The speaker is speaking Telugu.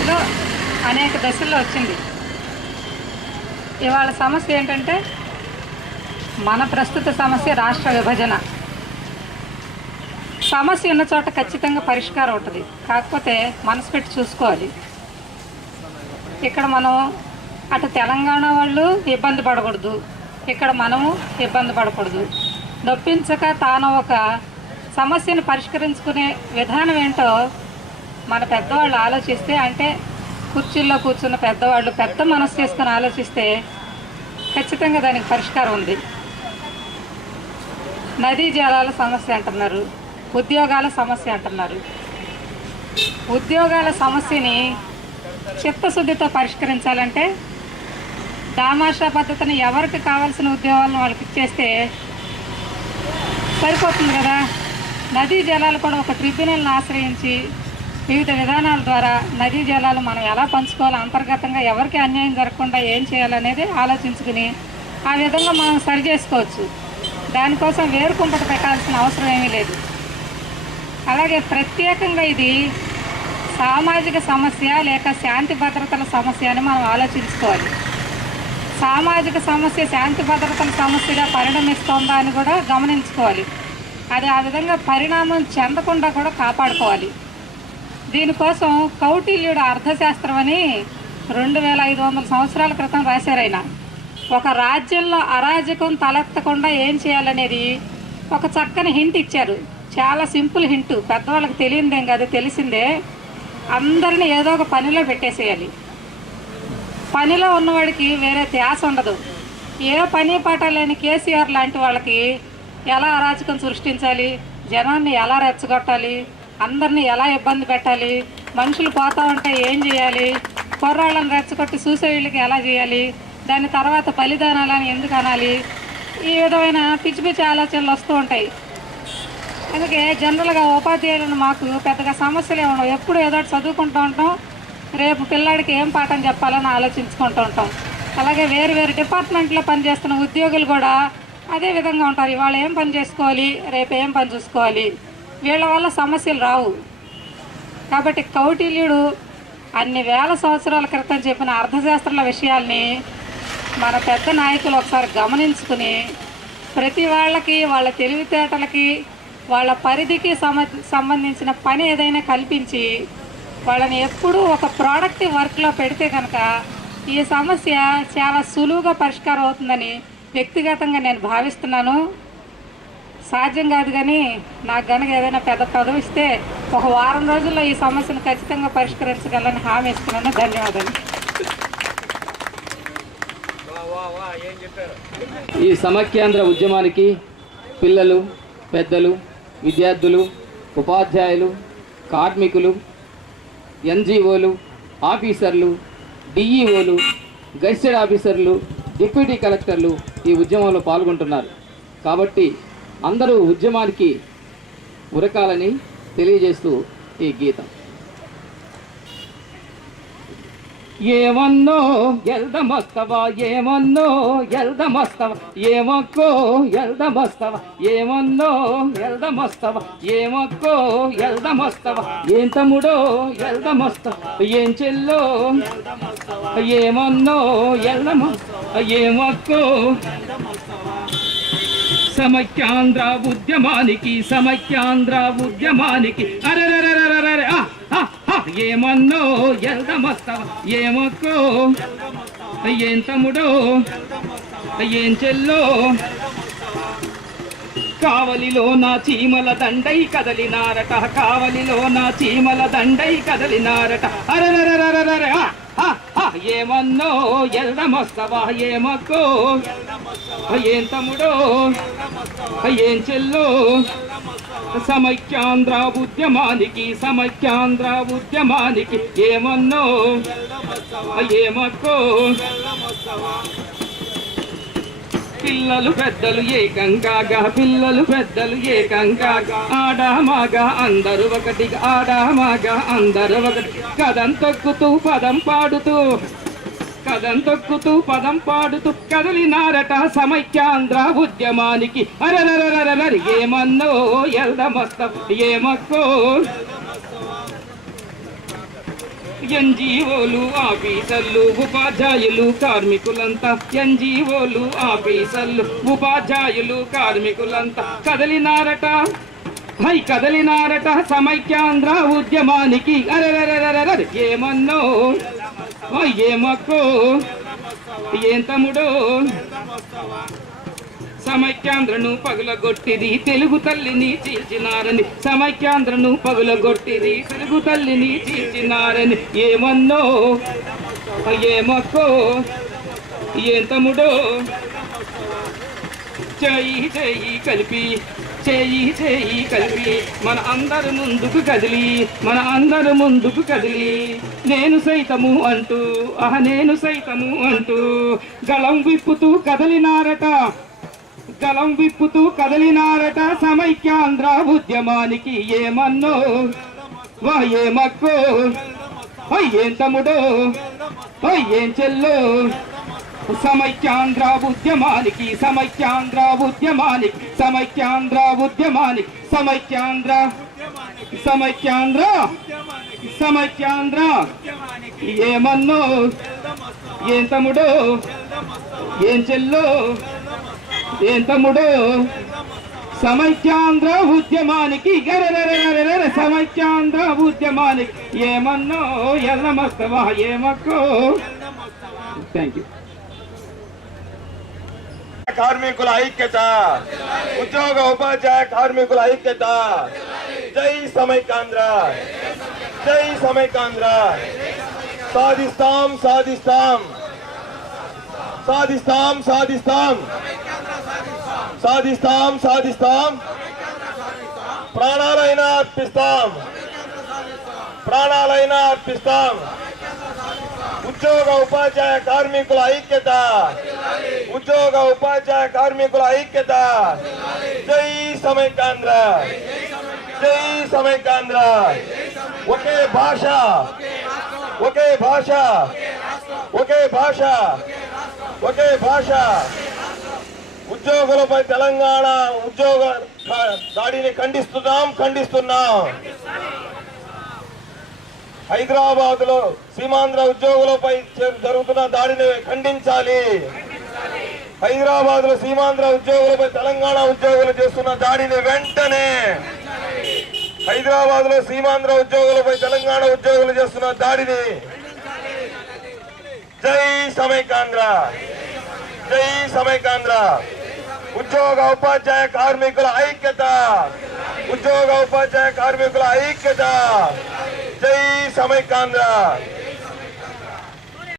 పద్ధతిలో అనేక దశల్లో వచ్చింది. ఇవాళ సమస్య ఏంటంటే మన ప్రస్తుత సమస్య రాష్ట్ర విభజన. సమస్య ఉన్న చోట ఖచ్చితంగా పరిష్కారం ఉంటుంది, కాకపోతే మనసు పెట్టి చూసుకోవాలి. ఇక్కడ మనం అటు తెలంగాణ వాళ్ళు ఇబ్బంది పడకూడదు, ఇక్కడ మనము ఇబ్బంది పడకూడదు. నొప్పించక తాను ఒక సమస్యను పరిష్కరించుకునే విధానం ఏంటో మన పెద్దవాళ్ళు ఆలోచిస్తే, అంటే కుర్చీల్లో కూర్చున్న పెద్దవాళ్ళు పెద్ద మనసు చేసుకుని ఆలోచిస్తే ఖచ్చితంగా దానికి పరిష్కారం ఉంది. నదీ జలాల సమస్య అంటున్నారు, ఉద్యోగాల సమస్య అంటున్నారు. ఉద్యోగాల సమస్యని చిత్తశుద్ధితో పరిష్కరించాలంటే దామాషా పద్ధతిని ఎవరికి కావాల్సిన ఉద్యోగాలను వాళ్ళకి ఇచ్చేస్తే సరిపోతుంది కదా. నదీ జలాలు కూడా ఒక ట్రిబ్యునల్ని ఆశ్రయించి వివిధ విధానాల ద్వారా నదీ జలాలు మనం ఎలా పంచుకోవాలి, అంతర్గతంగా ఎవరికి అన్యాయం జరగకుండా ఏం చేయాలనేది ఆలోచించుకుని ఆ విధంగా మనం సరి చేసుకోవచ్చు. దానికోసం వేరుకుంపట పెట్టాల్సిన అవసరం ఏమీ లేదు. అలాగే ప్రత్యేకంగా ఇది సామాజిక సమస్య లేక శాంతి భద్రతల సమస్య అని మనం ఆలోచించుకోవాలి. సామాజిక సమస్య శాంతి భద్రతల సమస్యగా పరిణమిస్తోందా అని కూడా గమనించుకోవాలి. అది ఆ విధంగా పరిణామం చెందకుండా కూడా కాపాడుకోవాలి. దీనికోసం కౌటిల్యుడు అర్థశాస్త్రం అని 2500 సంవత్సరాల క్రితం రాశారైన. ఒక రాజ్యంలో అరాజకం తలెత్తకుండా ఏం చేయాలనేది ఒక చక్కని హింట్ ఇచ్చారు. చాలా సింపుల్ హింటు, పెద్దవాళ్ళకి తెలియదేం కాదు, తెలిసిందే. అందరినీ ఏదో ఒక పనిలో పెట్టేసేయాలి. పనిలో ఉన్నవాడికి వేరే ధ్యాస ఉండదు. ఏ పని పాట లేని కేసీఆర్ లాంటి వాళ్ళకి ఎలా అరాచకం సృష్టించాలి, జనాన్ని ఎలా రెచ్చగొట్టాలి, అందరినీ ఎలా ఇబ్బంది పెట్టాలి, మనుషులు పోతా ఉంటే ఏం చేయాలి, కుర్రాళ్ళని రెచ్చగొట్టి సూసైడ్లకి ఎలా చేయాలి, దాని తర్వాత బలిదానాలని ఎందుకు అనాలి, ఈ విధమైన పిచ్చి పిచ్చి ఆలోచనలు వస్తూ ఉంటాయి. అందుకే జనరల్గా ఉపాధ్యాయులను మాకు పెద్దగా సమస్యలు ఏమన్నా, ఎప్పుడు ఏదో చదువుకుంటూ ఉంటాం, రేపు పిల్లాడికి ఏం పాఠం చెప్పాలని ఆలోచించుకుంటూ ఉంటాం. అలాగే వేరు వేరు డిపార్ట్మెంట్లో పనిచేస్తున్న ఉద్యోగులు కూడా అదే విధంగా ఉంటారు. ఇవాళ ఏం పని చేసుకోవాలి, రేపు ఏం పని చూసుకోవాలి, వీళ్ళ వల్ల సమస్యలు రావు. కాబట్టి కౌటిల్యుడు అన్ని వేల సంవత్సరాల క్రితం చెప్పిన అర్థశాస్త్రాల విషయాల్ని మన పెద్ద నాయకులు ఒకసారి గమనించుకుని ప్రతి వాళ్ళకి వాళ్ళ తెలివితేటలకి వాళ్ళ పరిధికి సంబంధించిన పని ఏదైనా కల్పించి వాళ్ళని ఎప్పుడూ ఒక ప్రొడక్టివ్ వర్క్లో పెడితే కనుక ఈ సమస్య చాలా సులువుగా పరిష్కారం అవుతుందని వ్యక్తిగతంగా నేను భావిస్తున్నాను. సాధ్యం కాదు కానీ నాకు కనుక ఏదైనా పెద్ద పదవి ఇస్తే ఒక వారం రోజుల్లో ఈ సమస్యను ఖచ్చితంగా పరిష్కరించగలని హామీ ఇస్తున్నాను. ధన్యవాదాలు. ఈ సమైక్యాంధ్ర ఉద్యమానికి పిల్లలు, పెద్దలు, విద్యార్థులు, ఉపాధ్యాయులు, కార్మికులు, ఎన్జిఓలు, ఆఫీసర్లు, డిఈఓలు, గెజిటెడ్ ఆఫీసర్లు, డిప్యూటీ కలెక్టర్లు ఈ ఉద్యమంలో పాల్గొంటున్నారు. కాబట్టి అందరూ ఉద్యమానికి ఉరకాలని తెలియజేస్తూ ఈ గీతం. ఏమన్నో ఎల్దమస్తవా, ఏమన్నో ఎల్దమస్తవా, ఏమక్కో ఎల్దమస్తవా, ఏమన్నో ఎల్దమస్తవా, ఏమక్కో ఎల్దమస్తవా, ఏం తమ్ముడో ఎల్దమస్తవా, ఏం చెల్లో ఏమన్నో ఎల్దమస్తవా, ఏమక్కో. సమైక్యాంధ్ర ఉద్యమానికి, సమైక్యాంధ్ర ఉద్యమానికి అరెరెరెరెరెరె ఏమన్నో ఎల్దమస్తవా, ఏమక్కో ఏం తమ్ముడో ఏం చెల్లో. కావలిలో నా చీమల దండై కదలినారట, కావలిలో నా చీమల దండై కదలినారట అరెరెరెరెరెరె ఏమన్నో ఎల్దమస్తవా, ఏమక్కో ఏం తమ్ముడో ఏం చెల్లో. సమైక్యాంధ్ర ఉద్యమానికి, సమైక్యాంధ్ర ఉద్యమానికి ఏమన్నో ఏమక్కో. పిల్లలు పెద్దలు ఏకంగా, పిల్లలు పెద్దలు ఏకంగా, ఆడామాగా అందరూ ఒకటిగా, ఆడామాగా అందరూ ఒకటి. కదం తొక్కుతూ పదం పాడుతూ, కదం తొక్కుతూ పదం పాడుతూ కదిలినారట సమైక్యాంధ్ర ఉద్యమానికి అరెరెరెరెరె ఏమన్నో ఎల్దమస్తవా, ఏమక్కో ఎన్జీఓలు ఆఫీసర్లు ఉపాధ్యాయులు కార్మికులంతా ఎన్జీఓలు ఆఫీసర్లు ఉపాధ్యాయులు కార్మికులంతా కదలినారట కదలినారట సమైక్యాంధ్ర ఉద్యమానికి అరెరెరెరెరెరె ఏమన్నో ఏమక్కో ఏం తమ్ముడో సమైక్యాంధ్రను పగులగొట్టిది తెలుగు తల్లిని చీల్చినారని సమైక్యాంధ్రను పగులగొట్టిది తెలుగు తల్లిని చీల్చినారని ఏమన్నో ఏమక్కో ఏం తమ్ముడో చేయి చేయి కలిపి చేయి చేయి కలిపి మన అందరు ముందుకు కదిలి నేను సైతము అంటూ నేను సైతము అంటూ గళం విప్పుతూ కదలినారట సమైక్యాంధ్ర ఉద్యమానికి ఏమన్నో ఏమక్కో ఏం తమ్ముడో ఏం చెల్లో సమైక్యాంధ్ర ఉద్యమానికి సమైక్యాంధ్ర ఏమన్నో ఏం తమ్ముడో ఏం చెల్లో ఏం తమ్ముడు సమైక్యాంధ్ర ఉద్యమానికి సమైక్యాంధ్ర ఉద్యమానికి ఏమన్నో ఎల్లమస్తవా ఏమక్కో థ్యాంక్ యూ కార్మికుల ఐక్యత ఉద్యోగ ఉపాధ్యాయ కార్మికుల ఐక్యత జై సమైక్యాంధ్ర సాధిస్తాం ప్రాణాలైనా అర్పిస్తాం ఉద్యోగ ఉపాధ్యాయ కార్మికుల ఐక్యత జై సమైక్యాంధ్ర ఒకే భాష ఉద్యోగులపై తెలంగాణ ఉద్యోగ దాడిని ఖండిస్తున్నాం హైదరాబాద్ లో సీమాంధ్ర ఉద్యోగులపై జరుగుతున్న దాడిని ఖండించాలి. హైదరాబాద్ లో సీమాంధ్ర ఉద్యోగులపై తెలంగాణ ఉద్యోగులు చేస్తున్న దాడిని వెంటనే హైదరాబాద్ లో సీమాంధ్ర ఉద్యోగులపై తెలంగాణ ఉద్యోగులు చేస్తున్న దాడిని జై సమైక్యాంధ్ర ఉద్యోగ ఉపాధ్యాయ కార్మికుల ఐక్యత జై సమైక్యాంధ్ర